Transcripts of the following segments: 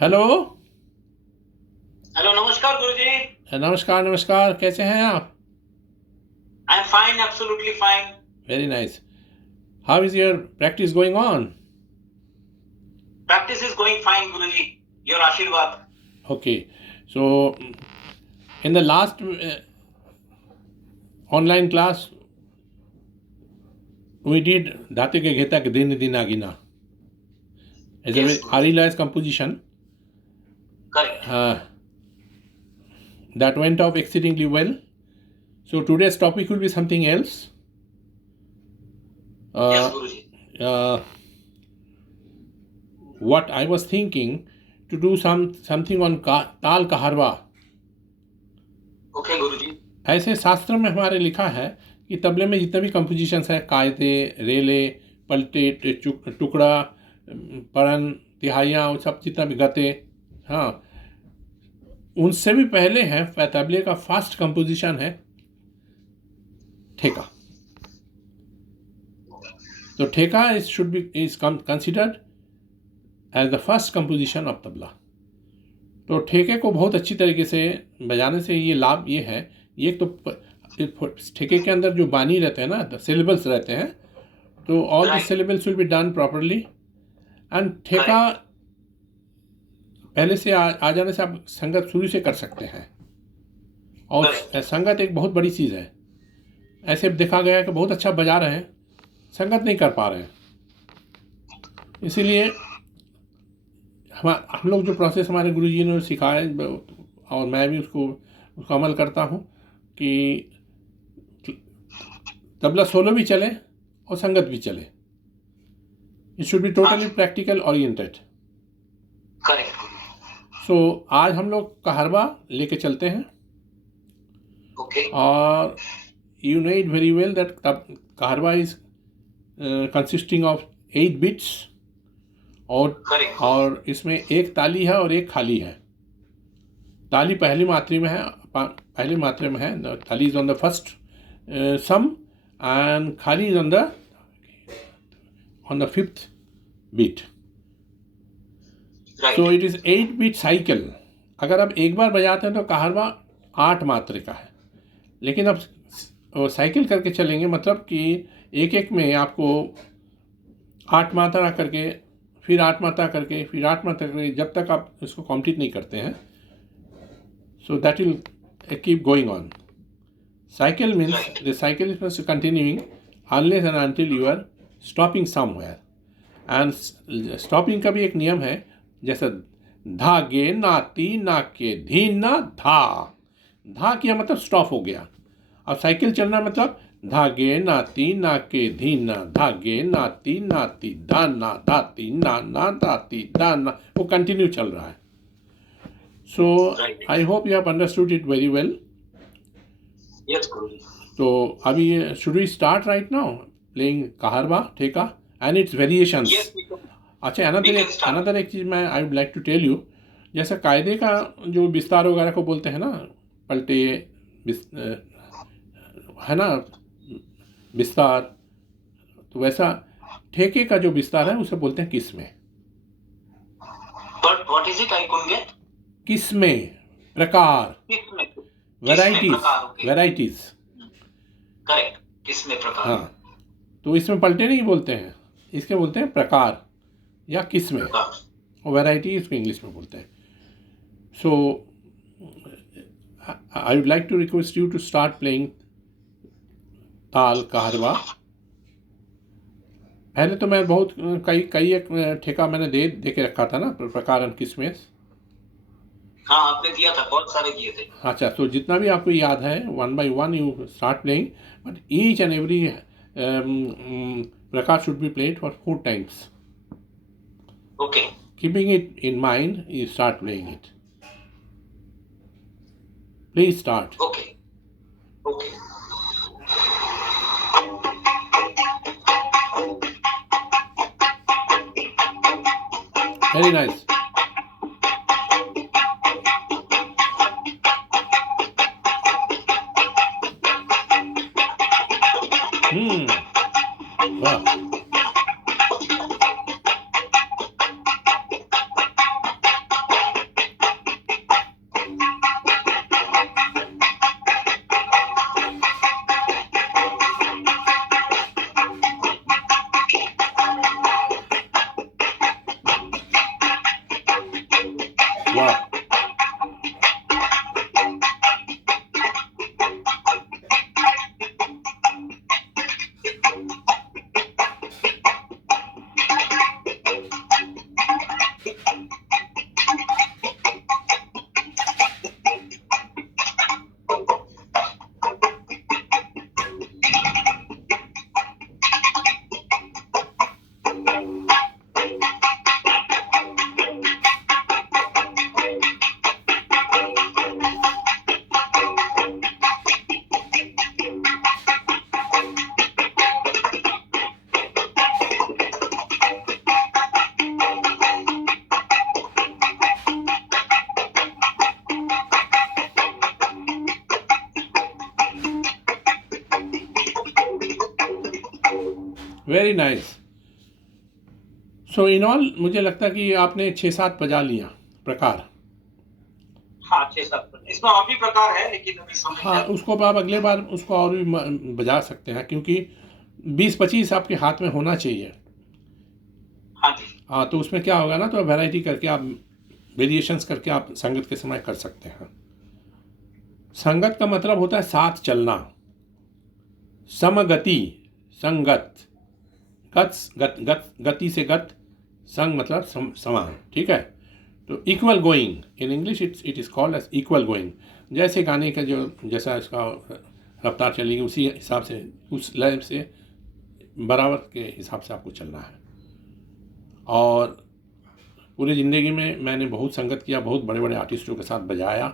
Hello. Hello, नमस्कार गुरुजी। नमस्कार नमस्कार, कैसे हैं आप? I am fine, absolutely fine. Very nice. How is your practice going on? Practice is going fine guruji. Your aashirwad. Okay, so in the last online class we did dhatu ke gheta ke din din agina as a yes very Guruji. arilized composition. Correct. uh, that went off exceedingly well. So today's topic will be something else. Yes uh, Guruji. uh, what I was thinking to do something on ताल कहारवा. Okay गुरुजी। ऐसे शास्त्र में हमारे लिखा है कि तबले में जितने भी कंपोजिशंस है, कायदे, रेले, पलटे, टुकड़ा, पड़न, तिहाइयाँ, वो सब जितना भी गते, हाँ, उनसे भी पहले है तबले का फास्ट कंपोजिशन है ठेका. तो theka is considered as the first composition of tabla. तो ठेके को बहुत अच्छी तरीके से बजाने से ये लाभ ये है, ये तो ठेके के अंदर जो बानी रहते हैं ना, सिलेबल्स रहते हैं, तो all the syllables will be done properly. And ठेका पहले से आ जाने से आप संगत शुरू से कर सकते हैं. और संगत एक बहुत बड़ी चीज़ है. ऐसे देखा गया कि बहुत अच्छा बजा रहे हैं, संगत नहीं कर पा रहे हैं. इसीलिए हम लोग जो प्रोसेस हमारे गुरुजी ने सिखाया और मैं भी उसको अमल करता हूँ कि तबला सोलो भी चले और संगत भी चले. It should be totally practical oriented. Correct. So आज हम लोग कहारवा लेके चलते हैं. ओके। और you know it very well that Kaharwa is consisting of 8 beats. और इसमें एक ताली है और एक खाली है. ताली पहली मात्रा में है. Taali is on the first sam and khaali is on the fifth beat. So it is 8 beat cycle. अगर आप एक बार बजाते हैं तो कहारवा 8 मात्रा का है, लेकिन अब साइकिल करके चलेंगे, मतलब कि एक एक में आपको 8 मात्रा करके, फिर 8 मात्रा करके, फिर 8 मात्रा करके, जब तक आप इसको कंप्लीट नहीं करते हैं. So that will keep going on. Cycle means the cycle is continuing unless and until you are stopping somewhere. And stopping का भी एक नियम है, जैसे धागे नाती नाके धी ना धा. धा किया मतलब स्टॉप हो गया. और साइकिल चलना मतलब धागे नाती नाके धीना, धागे नाती नाती दाना धाती नाना धाती दाना, वो कंटिन्यू चल रहा है. So I hope you have understood it very well. Yes guruji. तो अभी should we start right now playing Kaharwa theka and its variations. अच्छा, अनदर एक चीज़ मैं I would like to tell you. जैसे कायदे का जो विस्तार वगैरह को बोलते हैं ना, पलटे है ना, विस्तार, तो वैसा ठेके का जो विस्तार है उसे बोलते हैं किस्में. But what is it? I couldn't get. किस्में, प्रकार, वैराइटीज. करेक्ट। किस्में, प्रकार. हाँ, तो इसमें पलटे नहीं बोलते हैं, इसके बोलते हैं प्रकार या किस्में. और वैरायटी इसको इंग्लिश में बोलते हैं. So I would like to request you to start playing taal Kaharwa. पहले तो मैं बहुत कई एक ठेका मैंने दे के रखा था ना, प्रकार एंड किस्में. हाँ, आपने दिया था, बहुत सारे दिए थे. अच्छा, तो जितना भी आपको याद है, 1 by 1 you start playing, but each and every prakar should be played for 4 times. Okay. Keeping it in mind, you start playing it. Please start. Okay. Okay. Very nice. Wow. Very nice. So in all मुझे लगता है कि आपने 6-7 बजा लिया प्रकार। हाँ 6-7 इसमें और भी प्रकार है, लेकिन अभी समय हाँ, है। उसको आप अगले बार उसको और भी बजा सकते हैं, क्योंकि 20-25 आपके हाथ में होना चाहिए। हाँ जी। हाँ, तो उसमें क्या होगा ना, तो वैरायटी करके आप वेरिएशंस करके आप संगत के समय कर सकते हैं। संगत का मतलब होता है साथ चलना। समगति, संगत, गति से गत, संग मतलब समान, ठीक है। तो equal going in English it is called as equal going. जैसे गाने का जो जैसा इसका रफ्तार चलेगी उसी हिसाब से, उस लय से बराबर के हिसाब से आपको चलना है। और पूरी ज़िंदगी में मैंने बहुत संगत किया, बहुत बड़े बड़े आर्टिस्टों के साथ बजाया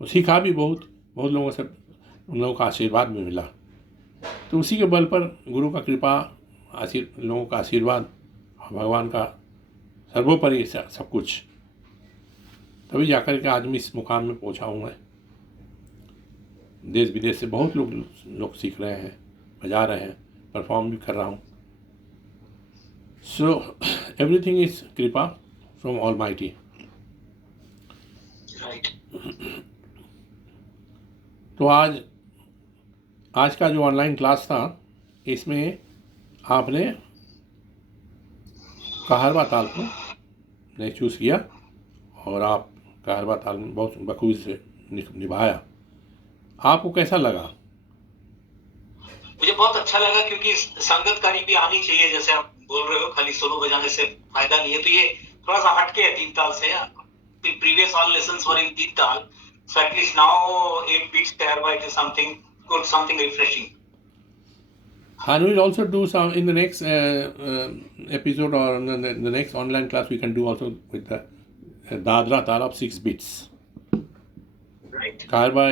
और सीखा भी बहुत लोगों से, उन लोगों का आशीर्वाद भी मिला। तो उसी के बल पर गुरु का कृपा, लोगों का आशीर्वाद, भगवान का सर्वोपरि सब कुछ, तभी जाकर के आज मैं इस मुकाम में पहुंचा हूँ। मैं देश विदेश से बहुत लोग सीख रहे हैं, बजा रहे हैं, परफॉर्म भी कर रहा हूँ। सो एवरीथिंग इज कृपा फ्रॉम ऑलमाइटी। राइट। तो आज का जो ऑनलाइन क्लास था, इसमें आपने कहरवा ताल को नहीं चूज़ किया और आप कहरवा ताल में बहुत बखूबी से निभाया। आपको कैसा लगा? मुझे बहुत अच्छा लगा, क्योंकि संगतकारी भी आनी चाहिए, जैसे आप बोल रहे हो खाली सोलो बजाने से फायदा नहीं है। तो ये थोड़ा सा हटके है 3 ताल से। प्रीवियस ऑल लेसन्स वर इन 3 ताल, so at least now 8 beats Kaharva is something good, something refreshing. And we'll also do some in the next episode, or in the next online class we can do also with the Dadra Tal of 6 beats. Right. Kahirva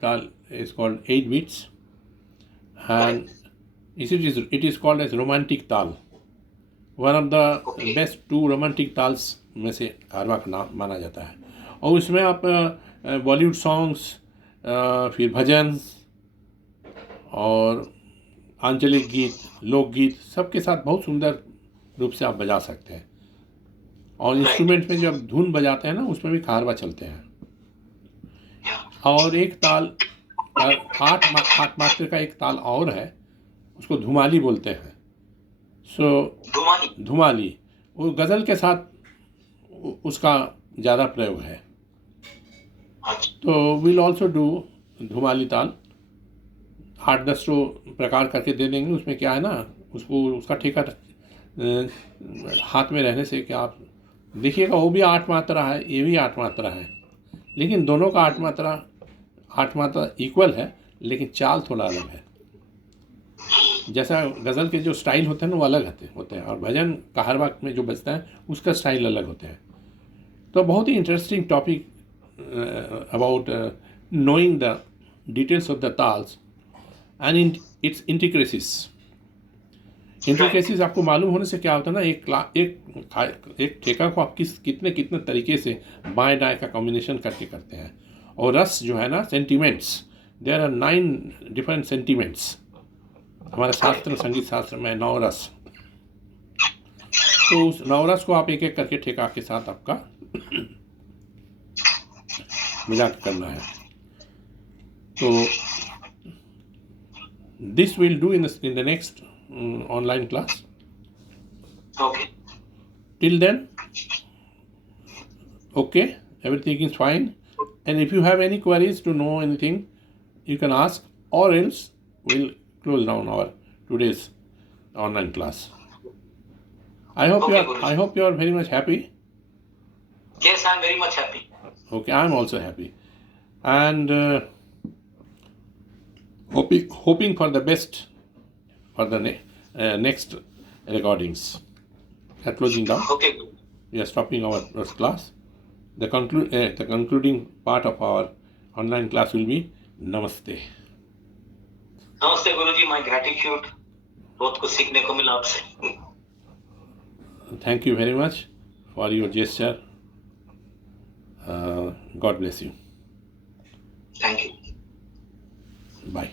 Tal is called 8 beats, and it is called as romantic Tal. One of the best 2 romantic tals में से कहरवा का नाम माना जाता है। और उसमें आप बॉलीवुड सॉन्ग्स, फिर भजन और आंचलिक गीत, लोकगीत, सबके साथ बहुत सुंदर रूप से आप बजा सकते हैं। और इंस्ट्रूमेंट में जब धुन बजाते हैं ना, उसमें भी कहरवा चलते हैं। और एक ताल, 8 मात्रा का एक ताल और है, उसको धुमाली बोलते हैं। धुमाली वो गज़ल के साथ उसका ज़्यादा प्रयोग है। तो विल ऑल्सो डू धुमाली ताल, 8-10 प्रकार करके दे देंगे। उसमें क्या है ना, उसका ठेका हाथ में रहने से क्या आप देखिएगा, वो भी 8 मात्रा है, ये भी 8 मात्रा है, लेकिन दोनों का 8 मात्रा इक्वल है, लेकिन चाल थोड़ा अलग है। जैसा गज़ल के जो स्टाइल होते हैं ना, वो अलग होते हैं, और भजन कहरवा में जो बजता है उसका स्टाइल अलग होते हैं। तो बहुत ही interesting topic about knowing the details of the taals and its intricacies. Intricacies आपको मालूम होने से क्या होता है ना, एक ठेका को आप कितने तरीके से बाएं दाएं का कॉम्बिनेशन करके करते हैं। और रस जो है ना, sentiments, there are 9 different sentiments. हमारे शास्त्र, संगीत शास्त्र में 9 रस। तो उस 9 रस को आप एक एक करके ठेका के साथ आपका मिला के करना है। तो this will do in the next online class. Okay. Till then, okay, everything is fine. And if you have any queries to know anything, you can ask, or else we'll close down our today's online class. I hope you are very much happy. Yes, I'm very much happy. Okay, I'm also happy, and hoping for the best for the next recordings. We are closing down. Okay. We are stopping our class. The concluding part of our online class will be Namaste. Namaste Guruji, my gratitude. बहुत कुछ सीखने को मिला आपसे. Thank you very much for your gesture. God bless you. Thank you. Bye.